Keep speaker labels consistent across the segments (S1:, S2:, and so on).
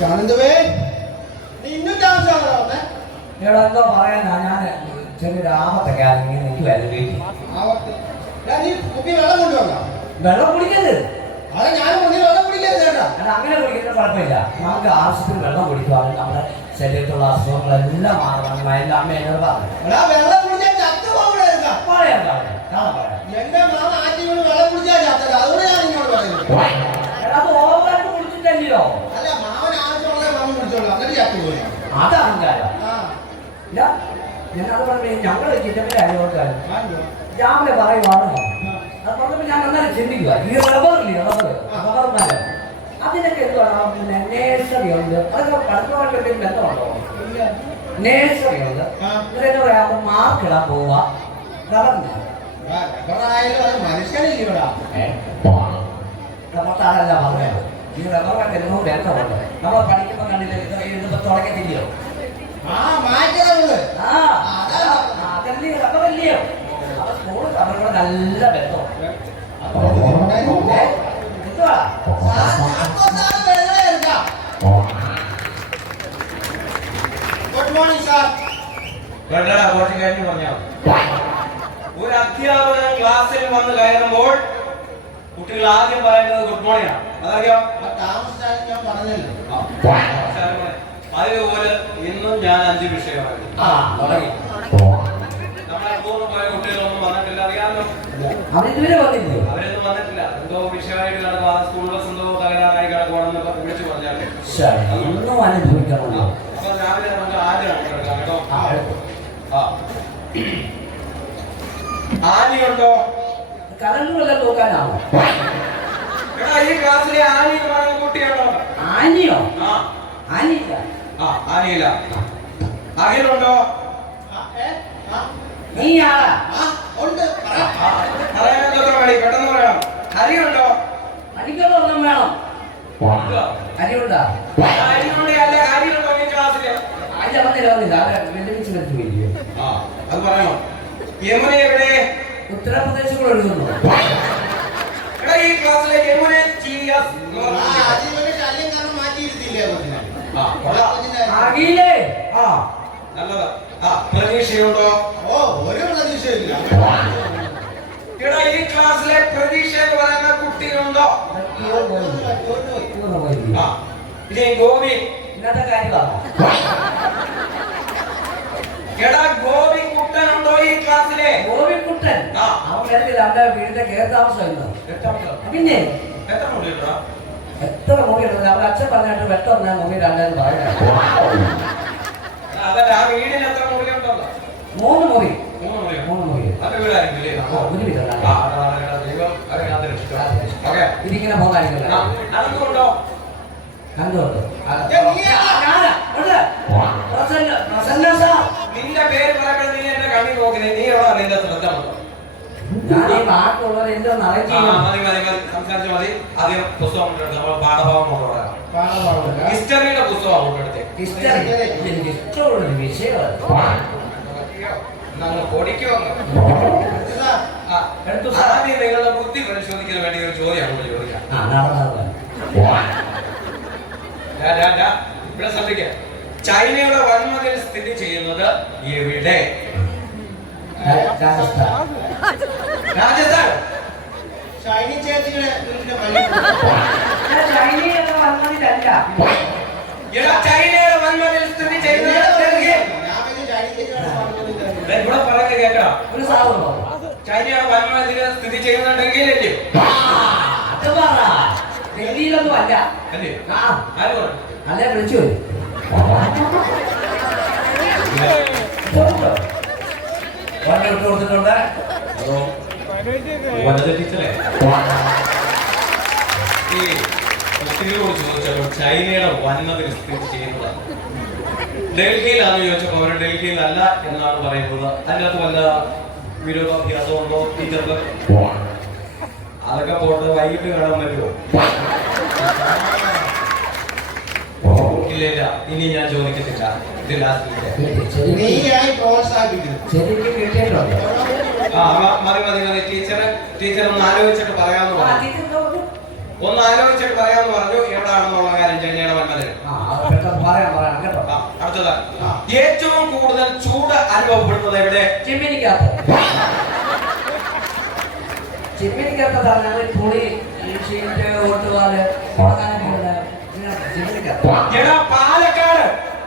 S1: എന്തോ പറയാനാ, ഞാൻ ചെറിയൊരു ആപത്തൊക്കെ ഇങ്ങനെ നിൽക്കുവായിരുന്നു വീട്ടിൽ. വെള്ളം കുടിക്കരുത്.
S2: അത് ഞാൻ വെള്ളം കുടിക്കരുത് കേട്ടോ.
S1: അത് അങ്ങനെ കുടിക്കുന്ന കുഴപ്പമില്ല. നമുക്ക് ആവശ്യത്തിന് വെള്ളം കുടിക്കുവാണെങ്കിൽ നമ്മുടെ ശരീരത്തിലുള്ള അസുഖങ്ങളെല്ലാം മാറണം. എന്റെ അമ്മ എന്നോട് പറഞ്ഞു.
S2: വെള്ളം കുടിച്ചാൽ ചത്തുപോകണേ. എന്റെ മാമ ആറ്റിനോട് വെള്ളം കുടിച്ചാൽ ചത്തത്. അതുകൊണ്ട് ഞാൻ നിന്നോട് പറയുന്നത്.
S1: അത് ഓവറായിട്ട് കുടിച്ചിട്ടല്ലോ.
S2: അല്ല, മാമൻ ആവശ്യമുള്ള മാമൻ കുടിച്ചോളൂ. എന്നിട്ട് ചത്തുപോയി.
S1: അതാണ് കാര്യം. ഞാനത് പറഞ്ഞു. ഞങ്ങൾ ചിറ്റമ്പിലെ അയൽക്കാരൻ രാവിലെ പറയുവാണ്. അത് പറഞ്ഞപ്പോൾ ഞാൻ നന്നായി ചിന്തിക്കുക. ഈ റബ്ബറില്ലേ, റബ്ബർ മരം, അതിനൊക്കെ എന്താണ് പിന്നെ നേഴ്സറി ഉണ്ട്. അതൊക്കെ പഠിത്തമായിട്ട് എന്തെങ്കിലും ബന്ധമുണ്ടോ? നേഴ്സറി ഉണ്ട്. ഇതെന്താ പറയാ, മാർക്കിടാൻ പോവുക റബ്ബറിന്. റബ്ബർത്താണല്ല പറഞ്ഞത്. ഈ റബ്ബറുമായിട്ട് എന്തോ ബന്ധമുണ്ട്. നമ്മൾ പഠിക്കുമ്പോൾ കണ്ടില്ല, ഇത് തുടക്കത്തില്ലയോ? അതല്ലേ റബ്ബറല്ലയോ? അപ്പൊ സ്കൂൾ റബ്ബറിനോട് നല്ല ബന്ധം. എന്തുവാ
S2: ഗുഡ് മോർണിംഗ് സാർ.
S3: ഒരു അധ്യാപകൻ ക്ലാസ്സിൽ വന്ന് കയറുമ്പോൾ കുട്ടികൾ ആദ്യം പറയുന്നത് ഗുഡ് മോർണിംഗ് ആണ്. അതറിയോ?
S2: താമസിച്ചാലും ഞാൻ പറഞ്ഞല്ലോ.
S3: അതേപോലെ ഇന്നും ഞാൻ 5 വിഷയമായിരുന്നു. നമ്മളെ ടൂറിന് പോയ കുട്ടികളൊന്നും വന്നിട്ടില്ല, അറിയാമല്ലോ.
S1: അവരൊന്നും
S3: വന്നിട്ടില്ല. എന്തോ വിഷയമായിട്ട് കിടക്കുക, സ്കൂൾ ബസ് എന്തോ തകരാറായി കിടക്കുവാണെന്നൊക്കെ വിളിച്ചു പറഞ്ഞാൽ അപ്പൊ രാവിലെ നമുക്ക് ആദ്യമാണ് കിടക്കാം കേട്ടോ. ആനിയുണ്ടോ?
S1: കറണ്ടുമല്ല നോക്കാനാണോ?
S3: എടാ, ഈ ക്ലാസ്സിലെ ആനി എന്ന് പറയുന്ന കുട്ടിയുണ്ടോ?
S1: ആനിയോ? ആനിയില്ല.
S3: ആനിയില്ല. അഖിലുണ്ടോ?
S1: നീ ആളാ?
S3: പറയാനെന്തോത്ര മതി, പെട്ടെന്ന് പറയാം. ഹരിയുണ്ടോ?
S1: ഹരിക്കൊന്നും വേണം. ഹരിയുണ്ടാ?
S3: ഹരിയുണ്ടേ അല്ല, ഹരിയുണ്ടോ ഈ ക്ലാസ്സില്?
S1: അല്ല, വന്നില്ല. വെല്ലുവിളിച്ച് വരുത്തി വരികയോ?
S3: അത് പറയണോ? യമുന എവിടെ?
S1: ഉത്തർപ്രദേശ് കൂടെ എഴുതുന്നു.
S3: എടാ, ഈ ക്ലാസ്സിലെ യമുന
S1: അഖിലേ.
S3: നല്ലതാ. പ്രതീക്ഷയുണ്ടോ?
S2: ഒരു പ്രതീക്ഷയില്ല.
S3: എടാ, ഈ ക്ലാസ്സിലെ പ്രതീക്ഷ എന്ന് പറയുന്ന കുട്ടിയുണ്ടോ? ഗോപി.
S1: ഇന്നത്തെ കാര്യമാണ്.
S3: എടാ, ഗോപിക്കുട്ടനുണ്ടോ ഈ ക്ലാസ്സിലെ?
S1: ഗോപിക്കുട്ടൻ അവൻ വരുന്നില്ല. അവന്റെ വീടിന്റെ കയറി താമസമായിരുന്നു. പിന്നെ
S3: എത്ര മുറിയുണ്ടോ?
S1: എത്ര മുറിയുണ്ട്? അവരുടെ അച്ഛൻ പറഞ്ഞിട്ട് വെട്ടം ഞാൻ മുറി രണ്ടെന്ന് പറയുന്നത്.
S3: അതല്ല, ആ വീടിന് എത്ര മുറിയുണ്ടോ?
S1: 3 മുറി.
S3: 3 മുറി. അത് വീടായിരിക്കില്ലേ?
S1: ഇതിങ്ങനെ പോകാനില്ല.
S3: അതുകൊണ്ടോ?
S1: കണ്ടുകൊണ്ടോ?
S3: നിന്റെ പേര് പറയുമ്പോൾ നീ എന്റെ കണ്ണി നോക്കുന്നേ. നീ എവിടെ നിന്റെ ശ്രദ്ധ ഉണ്ടോ?
S1: ഞാൻ ഈ നാട്ടിലുള്ളത് എന്റെ
S3: സംസാരിച്ച മതി. ആദ്യം പുസ്തകം നമ്മൾ പാഠഭാഗം കൊണ്ടുപോകാം. ഹിസ്റ്ററിയുടെ പുസ്തകം കൊണ്ടെടുത്തേ.
S1: എനിക്ക് ഇഷ്ടമുള്ളൊരു വിഷയമാണ്.
S3: ആദ്യം നിങ്ങളുടെ ബുദ്ധി പരിശോധിക്കാൻ വേണ്ടി ഒരു ചോദ്യമാണ് ചോദിക്കാം. ഇവിടെ ശ്രദ്ധിക്കുക. ചൈനയുടെ വൻമതിൽ സ്ഥിതി ചെയ്യുന്നത് എവിടെ?
S1: രാജസ്ഥാൻ.
S3: രാജസ്ഥാൻ.
S2: ചൈനയുടെ വൻമതിൽ സ്ഥിതി ചെയ്യുന്നത്
S3: ഡൽഹി. ഇവിടെ പറയുന്നത് കേട്ടോ.
S1: ഒരു സാധനം
S3: ചൈനയുടെ വൻമതിൽ സ്ഥിതി ചെയ്യുന്ന ഡൽഹിയിലല്ലേ?
S1: ഡൽഹിയിലൊന്നും അല്ല. അല്ലേ വിളിച്ചു കൊടുത്തിട്ടുണ്ട്.
S3: ഈ കുട്ടികളോട് ചോദിച്ചപ്പോൾ ചൈനയുടെ വൻമതിൽ സ്ഥിതി ചെയ്യുന്നതാണ് ഡൽഹിയിലാണെന്ന് ചോദിച്ചപ്പോൾ അവർ ഡൽഹിയിലല്ല എന്നാണ് പറയുന്നത്. അതിനകത്ത് വല്ല വിരോധാഭ്യാസമുണ്ടോ ടീച്ചർക്ക്? അതൊക്കെ പോട്ട് വൈകിട്ട് കാണാൻ പറ്റുമോ? ഇല്ല. ഇനി ഞാൻ ചോദിക്കത്തില്ല. ഇത് ലാസ്റ്റ്. മതി. ടീച്ചർ ഒന്ന് ആലോചിച്ചിട്ട് പറയാമെന്ന് പറഞ്ഞു. എവിടാണെന്നുള്ള കാര്യം ചൈനയുടെ വൻമതിൽ.
S1: പറയാം കേട്ടോ.
S3: അടുത്തത് ഏറ്റവും കൂടുതൽ ചൂട് അനുഭവപ്പെടുന്നത് എവിടെ?
S1: ചിമ്മിനിക്കകത്ത് പറഞ്ഞാൽ പുളി ഷീറ്റ് ഓട്ടുപാല് ചിമ്മിനിക്കകത്ത്.
S3: എടാ പാലക്കാട്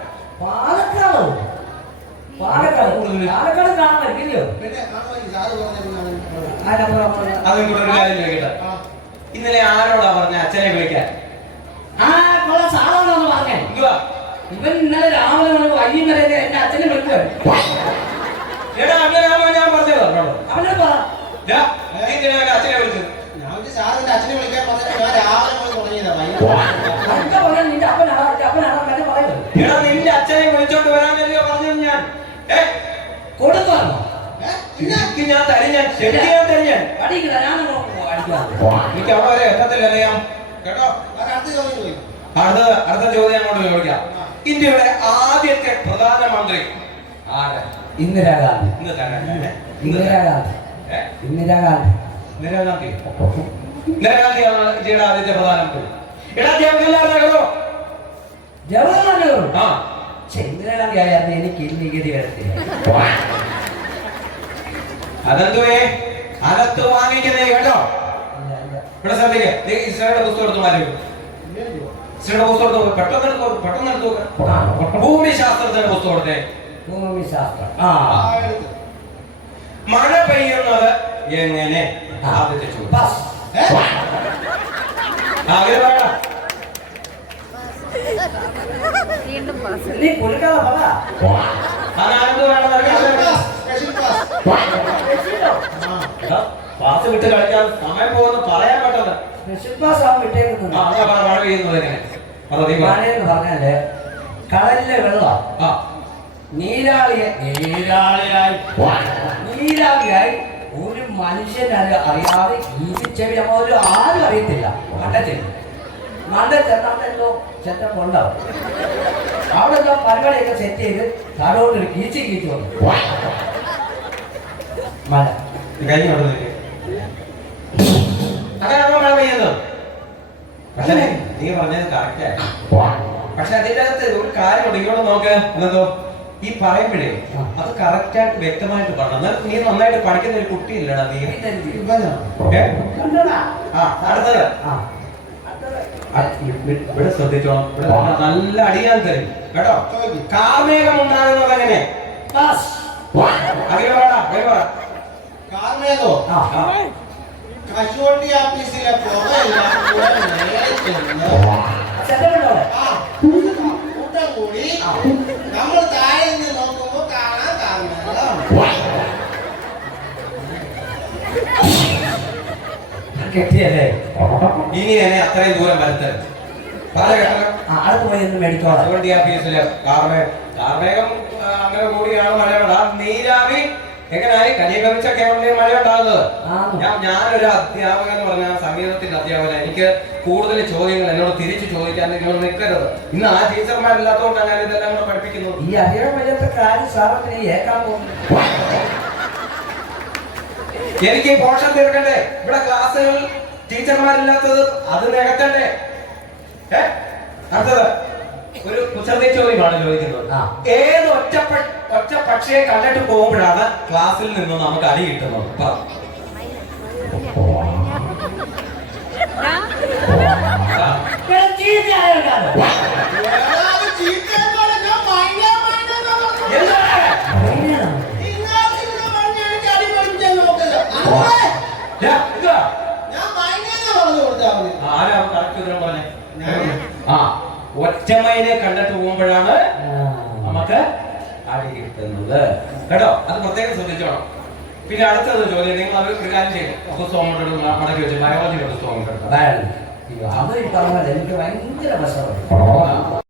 S1: പാലക്കാട് കാണുമായിരിക്കില്ലയോ?
S2: പിന്നെ കാണുമായിരിക്കും. സാറ് പറഞ്ഞ
S3: അതും കൂടെ ഒരു കാര്യം ചോദിക്കട്ടെ. ഇന്നലെ ആരോടാ പറഞ്ഞ അച്ഛനെ വിളിക്കാൻ?
S1: സാധാരണ പറഞ്ഞേ
S3: എന്തുവാ?
S1: ഇവൻ ഇന്നലെ രാവിലെ വൈകുന്നേരം എന്റെ അച്ഛനെ വിളിക്കുക.
S3: എടാ അങ്ങനെയാണോ ഞാൻ പറഞ്ഞത്?
S1: അവനോട് പറ.
S3: അച്ഛനെ വിളിച്ചത്
S2: ഞാൻ സാറിന്റെ അച്ഛനെ വിളിക്കാൻ പറഞ്ഞിട്ട് ഞാൻ രാവിലെ പോയി തുടങ്ങിയതാ.
S1: അതൊക്കെ പറഞ്ഞാൽ നിന്റെ അപ്പനാണ് എന്നെ പറയുന്നത്.
S3: എടാ നിന്റെ അച്ഛനെ വിളിച്ചോണ്ട് വരാനല്ലയോ പറഞ്ഞത് ഞാൻ?
S1: കൊടുക്കുവാണോ?
S3: ഞാൻ തരും, ഞാൻ ശരിയാൻ തരും. ഞാൻ
S1: അടിക്കില്ല, ഞാനൊന്നും അടിക്കാതെ.
S3: എനിക്ക് അവിടെ വരെ എത്തത്തില്ലറിയാം കേട്ടോ.
S2: അടുത്ത ചോദ്യം ചോദിക്കും.
S3: അടുത്ത ചോദ്യം അങ്ങോട്ട് ചോദിക്കാം. ഇന്ത്യയുടെ ആദ്യത്തെ പ്രധാനമന്ത്രി ആര്?
S1: ഇന്ദിരാഗാന്ധി.
S3: ഇന്ദിരാഗാന്ധിയാണ് ഇന്ത്യയുടെ ആദ്യത്തെ പ്രധാനമന്ത്രി. എടാ ജവഹർലാൽ നെഹ്റു.
S1: ജവഹർലാൽ നെഹ്റു.
S3: ആ
S1: ഇന്ദിരാഗാന്ധി ആയിരുന്നു എനിക്ക് നികുതി വരത്തില്ല.
S3: അതെന്തുവേ അകത്ത് വാങ്ങിക്കുന്നേ കേട്ടോ. ഇവിടെ ശ്രദ്ധിക്കേ. ഇസ്രയുടെ പുസ്തകം എടുത്ത് മാറി. ഇസ്രയുടെ പുസ്തകം എടുത്ത് പെട്ടെന്ന് എടുത്തു. ഭൂമിശാസ്ത്രത്തിന്റെ പുസ്തകം എടുത്തേ.
S1: ഭൂമിശാസ്ത്രം.
S3: മഴ പെയ്യുന്നത് എങ്ങനെ? ആദ്യത്തെ ചോദ്യം.
S1: നീ പുലിക്കാതെ പറ.
S3: ക്ലാസ് വിട്ട് കളിക്കാൻ സമയം പോകുന്ന പറയാൻ പറ്റുന്നത്.
S1: സ്പെഷ്യൽ ക്ലാസ് ആവും വിട്ടേക്കുന്നത്.
S3: മഴ പെയ്യുന്നത് എങ്ങനെ?
S1: മഴയെന്ന് പറഞ്ഞാല് കടലിലെ വെള്ളം നീരാളിയായി ഒരു മനുഷ്യനത് അറിയാതെ ഈസിച്ചെവി ഒരു ആരും അറിയത്തില്ല. മണ്ട ചെന്നാണെന്തോ ചെറ്റപ്പ് ഉണ്ടാവും. അവിടെ എന്തോ പരിപാടിയൊക്കെ സെറ്റ് ചെയ്ത് കടോട്ടൊരു കീച്ചു വന്നു മഴ
S3: അങ്ങനെയാണോ മഴ പെയ്യുന്നത്? പക്ഷേ നീ പറഞ്ഞത് കറക്റ്റ്. പക്ഷെ അതിന്റെ അകത്ത് ഒരു കാര്യമുണ്ട്. ഇങ്ങോട്ട് നോക്ക്. എന്തോ ഈ പറയുമ്പോഴേ അത് കറക്റ്റായിട്ട് വ്യക്തമായിട്ട് പറഞ്ഞാൽ നീ നന്നായിട്ട് പഠിക്കുന്ന ഒരു കുട്ടിയില്ലടാ നീ. അടുത്തത് ഇവിടെ ശ്രദ്ധിച്ചോണം. ഇവിടെ നല്ല അടിയാൻ തരും കേട്ടോ. കാർമേഘം ഉണ്ടാകുന്നത് എങ്ങനെ?
S2: കാർമേഘോ? കശുവണ്ടി ആഫീസിലെ പുകയെല്ലാം കൂട്ടം കൂടി നമ്മൾ താഴെ നിന്ന് നോക്കുമ്പോ കാണാൻ കാർമേഘം.
S1: കെട്ടിയല്ലേ?
S3: ഇനി എന്നെ അത്രയും ദൂരം വരുത്തരുത്.
S1: അടുത്ത് പോയി ഒന്ന് മേടിച്ചോളാം.
S3: കശുവണ്ടി ആഫീസിലെ കാർമേഘം അങ്ങനെ കൂടിയാണ് മഴ. നീരാവി എങ്ങനെയായി ഘനീഭവിച്ച കേരളത്തിൽ മഴ ഉണ്ടാകുന്നത്. ഞാനൊരു അധ്യാപകൻ എന്ന് പറഞ്ഞാൽ സംഗീതത്തിന്റെ അധ്യാപകൻ. എനിക്ക് കൂടുതൽ ചോദ്യങ്ങൾ എന്നോട് തിരിച്ചു ചോദിക്കാൻ നിങ്ങൾ നിൽക്കരുത്. ഇന്ന് ആ ടീച്ചർമാരില്ലാത്തതുകൊണ്ടാണ് ഞാൻ ഇതെല്ലാം കൂടെ പഠിപ്പിക്കുന്നത്.
S1: ഈ അറിയാൻ വയ്യാത്ത കാര്യം സാറത്തിന് ഏക്കാൻ പോകുന്നു.
S3: എനിക്ക് പോഷൻ തീർക്കണ്ടേ? ഇവിടെ ക്ലാസ്സുകൾ ടീച്ചർമാരില്ലാത്തത് അത് നികത്തണ്ടേ? അടുത്തത് ഒരു കുസൃതി ചോദ്യമാണ് ചോദിക്കുന്നത്. ഏത് ഒറ്റ പക്ഷിയെ കണ്ടിട്ട് പോകുമ്പോഴാണ് ക്ലാസ്സിൽ നിന്ന് നമുക്ക് അടി കിട്ടുന്നത്? ആരാ കറക്റ്റ് ഉത്തരം പറഞ്ഞേ? ഒറ്റമൈനെ കണ്ടിട്ട് പോകുമ്പോഴാണ് നമുക്ക് അടി കിട്ടുന്നത് കേട്ടോ. അത് പ്രത്യേകം ശ്രദ്ധിച്ചോണം. പിന്നെ അടുത്തത് ചോദ്യം, നിങ്ങൾ അത് ഒരു കാര്യം ചെയ്യും. പുസ്തകം മടക്കി വെച്ച് ബയോളജിയുടെ പുസ്തകം
S1: അതായത് അത് ഈ പറഞ്ഞാൽ എനിക്ക് ഭയങ്കര പ്രശ്നമാണ്.